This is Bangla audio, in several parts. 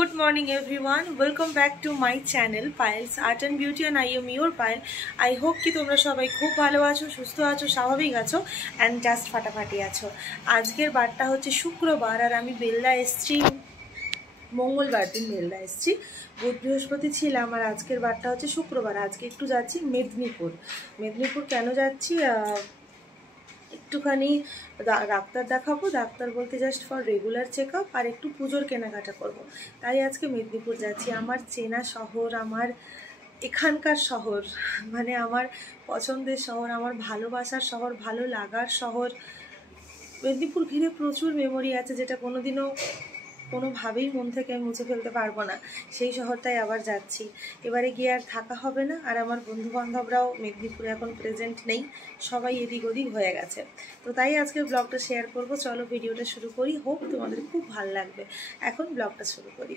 Good morning everyone, welcome back to my channel Payal's Art and Beauty and I am your Payal. I hope कि তোমরা সবাই খুব ভালো আছো, সুস্থ আছো, স্বাভাবিক আছো and just ফাটাফাটি আছো। আজকের বারটা হচ্ছে শুক্রবার আর আমি বেলদা এসেছি মঙ্গলবার দিন বেলদা এসেছি। বুধ বৃহস্পতি ছিলাম আর আজকের বারটা হচ্ছে শুক্রবার। আজকে একটু যাচ্ছি মেদিনীপুর কেন যাচ্ছি একটুখানি ডাক্তার দেখাবো, ডাক্তার বলতে just for regular check up আর একটু পুজোর কেনাকাটা করব। তাই আজকে মেদিনীপুর যাচ্ছি। আমার চেনা শহর, আমার এখানকার শহর, মানে আমার পছন্দের শহর, আমার ভালোবাসার শহর, ভালো লাগার শহর। মেদিনীপুর ঘিরে প্রচুর মেমোরি আছে যেটা কোনোভাবেই মন থেকে আমি মুছে ফেলতে পারবো না। সেই শহরটাই আবার যাচ্ছি। এবারে গিয়ে আর থাকা হবে না। আর আমার বন্ধুবান্ধবরাও মেদিনীপুরে এখন প্রেজেন্ট নেই, সবাই এদিক ওদিক হয়ে গেছে। তো তাই আজকে ব্লগটা শেয়ার করব। চলো ভিডিওটা শুরু করি, হোপ তোমাদের খুব ভালো লাগবে। এখন ব্লগটা শুরু করি।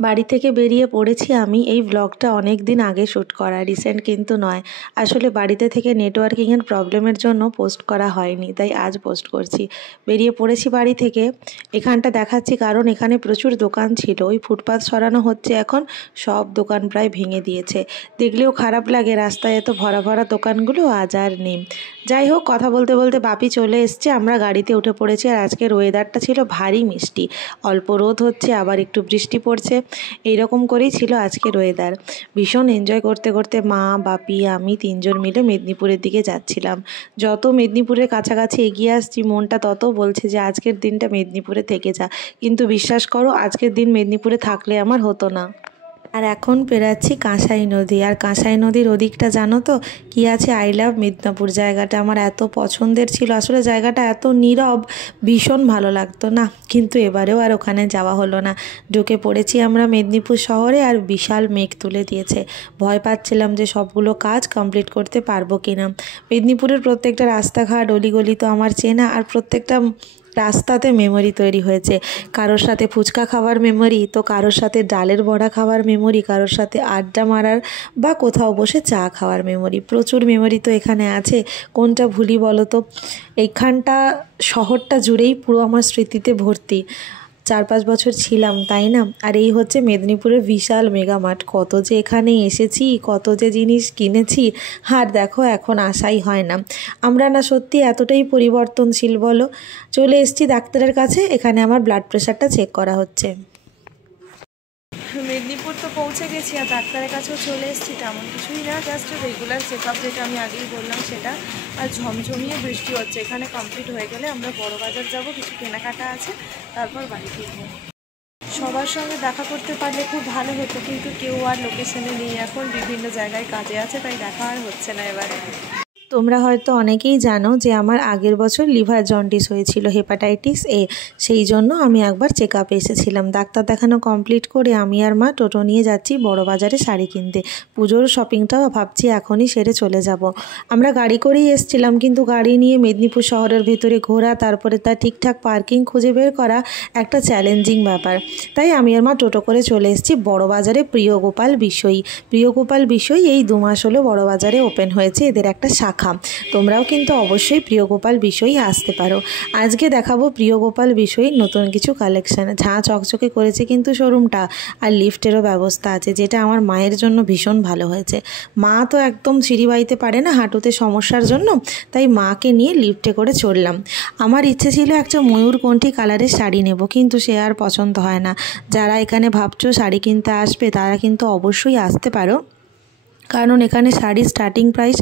বাড়ি থেকে বেরিয়ে পড়েছি আমি। এই ব্লগটা অনেক দিন আগে শ্যুট করা, রিসেন্ট কিন্তু নয়। আসলে বাড়িতে থেকে নেটওয়ার্কিংয়ের প্রবলেমের জন্য পোস্ট করা হয়নি, তাই আজ পোস্ট করছি। বেরিয়ে পড়েছি বাড়ি থেকে। এখানটা দেখাচ্ছি কারণ এখানে প্রচুর দোকান ছিল। ওই ফুটপাথ সরানো হচ্ছে এখন, সব দোকান প্রায় ভেঙে দিয়েছে। দেখলেও খারাপ লাগে, রাস্তায় এত ভরা ভরা দোকানগুলো আজ আর নেই। যাই হোক, কথা বলতে বলতে বাপি চলে এসছে, আমরা গাড়িতে উঠে পড়েছি। আর আজকের ওয়েদারটা ছিল ভারী মিষ্টি, অল্প রোদ হচ্ছে আবার একটু বৃষ্টি পড়ছে, এইরকম করেই ছিল আজকের ওয়েদার। ভীষণ এনজয় করতে করতে মা, বাপি, আমি তিনজন মিলে মেদিনীপুরের দিকে যাচ্ছিলাম। যত মেদিনীপুরের কাছাকাছি এগিয়ে আসছি মনটা তত বলছে যে আজকের দিনটা মেদিনীপুরে থেকে যা, কিন্তু বিশ্বাস করো আজকের দিন মেদিনীপুরে থাকলে আমার হতো না। আর এখন পেরাচ্ছি কাঁসাই নদী। আর কাঁসাই নদীর ওদিকটা জানো তো কি আছে, আই লাভ মিদনাপুর। জায়গাটা আমার এত পছন্দের ছিল, আসলে জায়গাটা এত নীরব, ভীষণ ভালো লাগতো না, কিন্তু এবারেও আর ওখানে যাওয়া হলো না। ঢুকে পড়েছি আমরা মেদিনীপুর শহরে আর বিশাল মেঘ তুলে দিয়েছে। ভয় পাচ্ছিলাম যে সবগুলো কাজ কমপ্লিট করতে পারবো কিনা। মেদিনীপুরের প্রত্যেকটা রাস্তাঘাট অলিগলি তো আমার চেনা, আর প্রত্যেকটা রাস্তাতে মেমোরি তৈরি হয়েছে। কারোর সাথে ফুচকা খাওয়ার মেমোরি, তো কারোর সাথে ডালের বড়া খাওয়ার মেমোরি, কারোর সাথে আড্ডা মারার বা কোথাও বসে চা খাওয়ার মেমোরি। প্রচুর মেমোরি তো এখানে আছে, কোনটা ভুলি বলো তো। এইখানটা শহরটা জুড়েই পুরো আমার স্মৃতিতে ভর্তি। 4-5 বছর ছিলাম, তাই না? আর এই হচ্ছে মেদিনীপুরের বিশাল মেগা মার্ট। কত যে এখানে এসেছি, কত যে জিনিস কিনেছি, আর দেখো এখন আশাই হয় না। আমরা না সত্যি এতটাই পরিবর্তনশীল বলো। চলে এসেছি ডাক্তারের কাছে, এখানে আমার ব্লাড প্রেশারটা চেক করা হচ্ছে। মেদিনীপুর তো পৌঁছে গেছি আর ডাক্তারের কাছেও চলে এসেছি। তেমন কিছুই না, জাস্ট রেগুলার চেক আপ যেটা আমি আগেই বললাম সেটা। আর ঝমঝমিয়ে বৃষ্টি হচ্ছে। এখানে কমপ্লিট হয়ে গেলে আমরা বড় বাজার যাব, কিছু কেনাকাটা আছে, তারপর বাড়ি ফিরবো। সবার সঙ্গে দেখা করতে পারলে খুব ভালো হতো, কিন্তু কেউ আর লোকেশনে নেই এখন, বিভিন্ন জায়গায় কাজে আছে, তাই দেখা আর হচ্ছে না এবারে। তোমরা হয়তো অনেকেই জানো যে আমার আগের বছর লিভার জন্ডিস হয়েছিল, হেপাটাইটিস এ। সেই জন্য আমি একবার চেক আপে এসেছিলাম। ডাক্তার দেখানো কমপ্লিট করে আমি আর মা টোটো নিয়ে যাচ্ছি বড় বাজারে শাড়ি কিনতে। পুজোর শপিংটাও ভাবছি এখনই সেরে চলে যাব। আমরা গাড়ি করেই এসেছিলাম, কিন্তু গাড়ি নিয়ে মেদিনীপুর শহরের ভেতরে ঘোরা, তারপরে তার ঠিকঠাক পার্কিং খুঁজে বের করা একটা চ্যালেঞ্জিং ব্যাপার। তাই আমি আর মা টোটো করে চলে এসেছি বড় বাজারে প্রিয়গোপাল বিষয়। এই 2 মাস হলো বড় বাজারে ওপেন হয়েছে এদের একটা শাখা। তোমরাও কিন্তু অবশ্যই প্রিয়গোপাল বিষয়ই আসতে পারো। আজকে দেখাবো প্রিয়গোপাল বিষয়ী নতুন কিছু কালেকশন। ঝাঁ চকচকে করেছে কিন্তু শোরুমটা, আর লিফটেরও ব্যবস্থা আছে, যেটা আমার মায়ের জন্য ভীষণ ভালো হয়েছে। মা তো একদম সিঁড়ি বাইতে পারে না হাঁটুতে সমস্যার জন্য, তাই মাকে নিয়ে লিফটে করে চললাম। আমার ইচ্ছে ছিল একটা ময়ূরকণ্ঠী কালারের শাড়ি নেব, কিন্তু সে আর পছন্দ হয় না। যারা এখানে ভাবছো শাড়ি কিনতে আসবে তারা কিন্তু অবশ্যই আসতে পারো, কারণ এখানে শাড়ির স্টার্টিং প্রাইস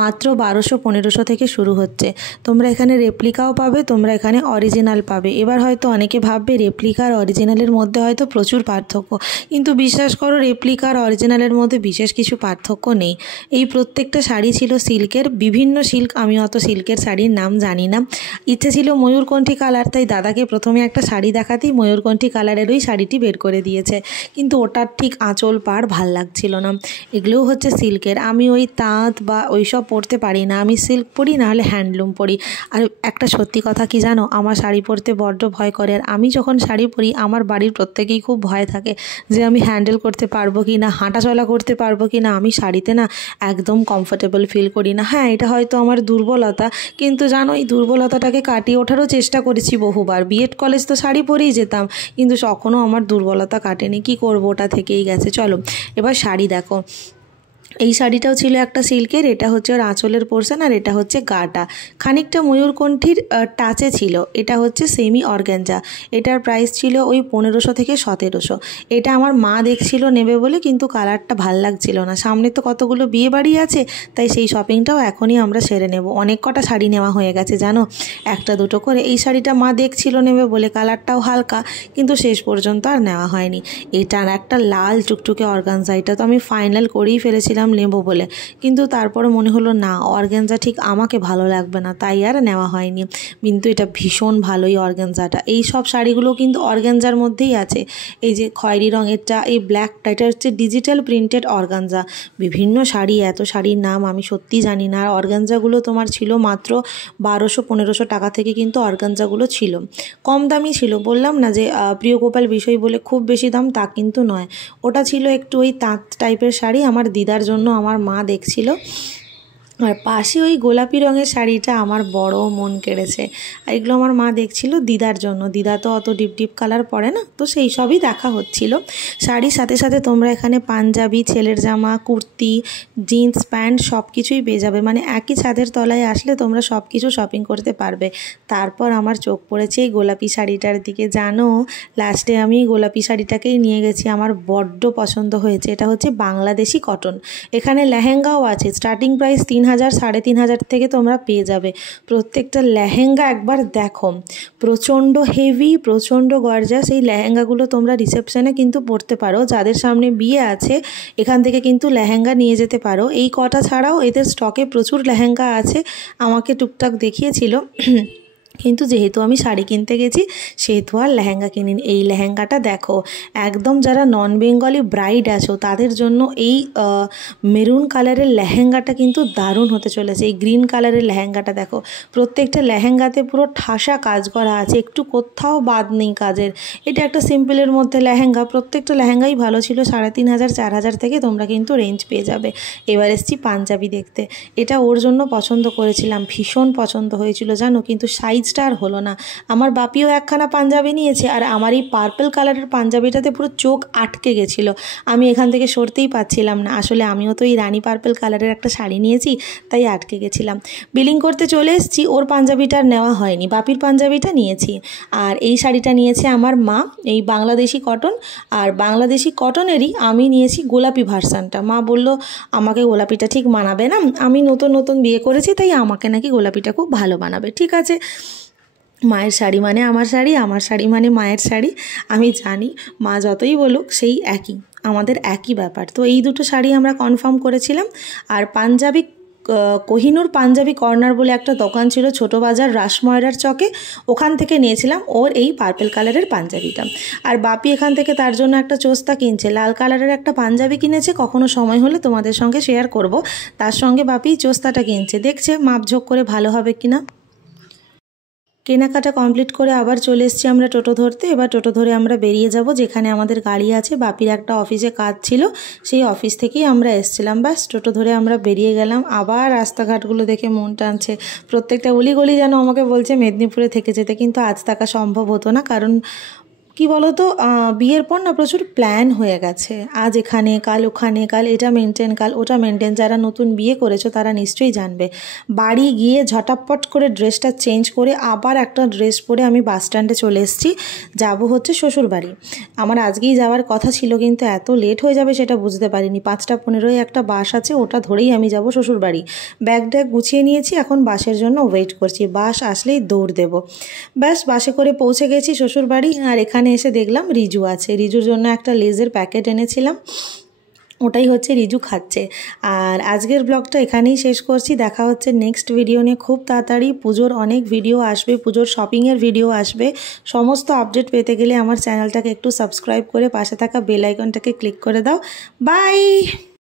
মাত্র 1200-1500 থেকে শুরু হচ্ছে। তোমরা এখানে রেপ্লিকাও পাবে, তোমরা এখানে অরিজিনাল পাবে। এবার হয়তো অনেকে ভাববে রেপ্লিকা আর অরিজিনালের মধ্যে হয়তো প্রচুর পার্থক্য, কিন্তু বিশ্বাস করো রেপ্লিকা আর অরিজিনালের মধ্যে বিশেষ কিছু পার্থক্য নেই। এই প্রত্যেকটা শাড়ি ছিল সিল্কের, বিভিন্ন সিল্ক, আমি অত সিল্কের শাড়ির নাম জানি না। ইচ্ছে ছিল ময়ূরকণ্ঠী কালার, তাই দাদাকে প্রথমে একটা শাড়ি দেখাতেই ময়ূরকণ্ঠী কালারের ওই শাড়িটি বের করে দিয়েছে, কিন্তু ওটার ঠিক আঁচল পাড় ভাল লাগছিল না। এগুলোও হচ্ছে হচ্ছে সিল্কের। আমি ওই তাঁত বা ওই সব পরতে পারি না, আমি সিল্ক পরি নাহলে হ্যান্ডলুম পরি। আর একটা সত্যি কথা কি জানো, আমার শাড়ি পরতে বড্ড ভয় করে। আর আমি যখন শাড়ি পরি আমার বাড়ির প্রত্যেকেই খুব ভয় থাকে যে আমি হ্যান্ডেল করতে পারবো কি না, হাঁটা চলা করতে পারবো কি না। আমি শাড়িতে না একদম কমফোর্টেবল ফিল করি না। হ্যাঁ, এটা হয়তো আমার দুর্বলতা, কিন্তু জানো এই দুর্বলতাটাকে কাটিয়ে ওঠারও চেষ্টা করেছি বহুবার। বিএড কলেজ তো শাড়ি পরেই যেতাম, কিন্তু তখনও আমার দুর্বলতা কাটেনি। কি করবো, ওটা থেকেই গেছে। চলো এবার শাড়ি দেখো। এই শাড়িটাও ছিল একটা সিল্কের, এটা হচ্ছে ওর আঁচলের পোর্শন আর এটা হচ্ছে গাটা, খানিকটা ময়ূরকণ্ঠীর টাচে ছিল। এটা হচ্ছে সেমি অর্গ্যানজা, এটার প্রাইস ছিল ওই 1500 থেকে 1700। এটা আমার মা দেখছিল নেবে বলে, কিন্তু কালারটা ভাল লাগছিল না। সামনে তো কতগুলো বিয়ে বাড়ি আছে, তাই সেই শপিংটাও এখনই আমরা সেরে নেব। অনেক কটা শাড়ি নেওয়া হয়ে গেছে জানো, একটা দুটো করে। এই শাড়িটা মা দেখছিল নেবে বলে, কালারটাও হালকা, কিন্তু শেষ পর্যন্ত আর নেওয়া হয়নি। এটার একটা লাল টুকটুকে অর্গানজা, এটা তো আমি ফাইনাল করেই ফেলেছিলাম নেব বলে, কিন্তু তারপরে মনে হলো না, অর্গানজা ঠিক আমাকে ভালো লাগবে না, তাই আর নেওয়া হয়নি। কিন্তু এটা ভীষণ ভালোই অর্গানজাটা। এই সব শাড়িগুলো কিন্তু অর্গানজার মধ্যেই আছে। এই যে খয়েরি রঙেরটা, এই ব্ল্যাকটা, এটা হচ্ছে ডিজিটাল প্রিন্টেড অর্গানজা। বিভিন্ন শাড়ি, এত শাড়ির নাম আমি সত্যি জানি না। আর অর্গানজাগুলো তোমার ছিল মাত্র 1200-1500 টাকা থেকে, কিন্তু অর্গানজাগুলো ছিল কম দামি ছিল। বললাম না যে প্রিয় গোপাল বিষয় বলে খুব বেশি দাম, তা কিন্তু নয়। ওটা ছিল একটু ওই তাঁত টাইপের শাড়ি, আমার দিদার জন্য আমার মা দেখছিল। আর পাশে ওই গোলাপি রঙের শাড়িটা আমার বড় মন কেড়েছে। আর এগুলো আমার মা দেখছিল দিদার জন্য। দিদা তো অত ডিপ ডিপ কালার পরে না, তো সেই সবই দেখা হচ্ছিল। শাড়ির সাথে সাথে তোমরা এখানে পাঞ্জাবি, ছেলের জামা, কুর্তি, জিন্স প্যান্ট সব কিছুই পেয়ে যাবে। মানে একই ছাদের তলায় আসলে তোমরা সব কিছু শপিং করতে পারবে। তারপর আমার চোখ পড়েছে এই গোলাপি শাড়িটার দিকে। জানো, লাস্টে আমি গোলাপি শাড়িটাকেই নিয়ে গেছি, আমার বড্ড পছন্দ হয়েছে। এটা হচ্ছে বাংলাদেশি কটন। এখানে লেহেঙ্গাও আছে, স্টার্টিং প্রাইস 3000, 3500 থেকে তোমরা পেয়ে যাবে। প্রত্যেকটা লেহেঙ্গা একবার দেখো, প্রচণ্ড হেভি, প্রচণ্ড গর্জাস। এই লেহেঙ্গাগুলো তোমরা রিসেপশনে কিন্তু পরতে পারো, যাদের সামনে বিয়ে আছে এখান থেকে কিন্তু লেহেঙ্গা নিয়ে যেতে পারো। এই কটা ছাড়াও এদের স্টকে প্রচুর লেহেঙ্গা আছে, আমাকে টুকটাক দেখিয়েছিল। কিন্তু যেহেতু আমি শাড়ি কিনতে গেছি সেহেতু আর লেহেঙ্গা কিনিনি। এই লেহেঙ্গাটা দেখো, একদম যারা নন বেঙ্গলি ব্রাইড আছো তাদের জন্য এই মেরুন কালারের লেহেঙ্গাটা কিন্তু দারুণ হতে চলেছে। এই গ্রিন কালারের লেহেঙ্গাটা দেখো, প্রত্যেকটা লেহেঙ্গাতে পুরো ঠাসা কাজ করা আছে, একটু কোথাও বাদ নেই কাজের। এটা একটা সিম্পলের মধ্যে লেহেঙ্গা, প্রত্যেকটা লেহেঙ্গাই ভালো ছিল। 3500, 4000 থেকে তোমরা কিন্তু রেঞ্জ পেয়ে যাবে। এবার এসছি পাঞ্জাবি দেখতে। এটা ওর জন্য পছন্দ করেছিলাম, ভীষণ পছন্দ হয়েছিল জানো, কিন্তু সাইজটা আর হলো না। আমার বাপিও একখানা পাঞ্জাবি নিয়েছে, আর আমার এই পার্পল কালারের পাঞ্জাবিটাতে পুরো চোখ আটকে গেছিলো, আমি এখান থেকে সরতেই পারছিলাম না। আসলে আমিও তো এই রানী পার্পল কালারের একটা শাড়ি নিয়েছি, তাই আটকে গেছিলাম। বিলিং করতে চলে এসেছি, ওর পাঞ্জাবিটা আর নেওয়া হয়নি, বাপির পাঞ্জাবিটা নিয়েছি। আর এই শাড়িটা নিয়েছে আমার মা, এই বাংলাদেশি কটন। আর বাংলাদেশি কটনেরই আমি নিয়েছি গোলাপি ভার্সানটা। মা বলল আমাকে গোলাপিটা ঠিক মানাবে না, আমি নতুন নতুন বিয়ে করেছি, তাই আমাকে নাকি গোলাপিটা খুব ভালো মানাবে। ঠিক আছে, মায়ের শাড়ি মানে আমার শাড়ি, আমার শাড়ি মানে মায়ের শাড়ি। আমি জানি মা যতই বলুক সেই একই, আমাদের একই ব্যাপার। তো এই দুটো শাড়ি আমরা কনফার্ম করেছিলাম। আর পাঞ্জাবি, কোহিনুর পাঞ্জাবি কর্নার বলে একটা দোকান ছিল ছোটো বাজার রাসময়রার চকে, ওখান থেকে নিয়েছিলাম ওর এই পার্পল কালারের পাঞ্জাবিটা। আর বাপি এখান থেকে তার জন্য একটা চোস্তা কিনছে, লাল কালারের একটা পাঞ্জাবি কিনেছে, কখনো সময় হলে তোমাদের সঙ্গে শেয়ার করব। তার সঙ্গে বাপি চোস্তাটা কিনছে, দেখছে মাপঝোক করে ভালো হবে কিনা। কেনাকাটা কমপ্লিট করে আবার চলে এসেছি আমরা টোটো ধরতে। এবার টোটো ধরে আমরা বেরিয়ে যাব যেখানে আমাদের গাড়ি আছে। বাপির একটা অফিসে কাজ ছিল, সেই অফিস থেকেই আমরা এসেছিলাম। ব্যাস টোটো ধরে আমরা বেরিয়ে গেলাম। আবার রাস্তাঘাটগুলো দেখে মন টানছে, প্রত্যেকটা অলিগলি যেন আমাকে বলছে মেদিনীপুরে থেকে যেতে, কিন্তু আজ থাকা সম্ভব হতো না। কারণ কি বলো তো, বিয়ের পর না প্রচুর প্ল্যান হয়ে গেছে, আজ এখানে, কাল ওখানে, কাল এটা মেনটেন, কাল ওটা মেনটেন। যারা নতুন বিয়ে করেছো তারা নিশ্চয়ই জানবে। বাড়ি গিয়ে ঝটাপট করে ড্রেসটা চেঞ্জ করে আবার একটা ড্রেস পরে আমি বাস স্ট্যান্ডে চলে এসেছি, যাব হচ্ছে শ্বশুরবাড়ি। আমার আজকেই যাওয়ার কথা ছিল, কিন্তু এত লেট হয়ে যাবে সেটা বুঝতে পারিনি। 5:15 একটা বাস আছে, ওটা ধরেই আমি যাব শ্বশুরবাড়ি। ব্যাগ ট্যাগ গুছিয়ে নিয়েছি, এখন বাসের জন্য ওয়েট করছি, বাস আসলেই দৌড় দেব। ব্যাস বাসে করে পৌঁছে গেছি শ্বশুরবাড়ি। আর এখানে এসে দেখলাম রিজু আছে, রিজুর জন্য একটা লেজের প্যাকেট এনেছিলাম, ওটাই হচ্ছে রিজু খাচ্ছে। আর আজকের ব্লগটা এখানেই শেষ করছি, দেখা হচ্ছে নেক্সট ভিডিও নিয়ে খুব তাড়াতাড়ি। পুজোর অনেক ভিডিও আসবে, পুজোর শপিংয়ের ভিডিও আসবে। সমস্ত আপডেট পেতে গেলে আমার চ্যানেলটাকে একটু সাবস্ক্রাইব করে পাশে থাকা বেল আইকনটাকে ক্লিক করে দাও। বাই।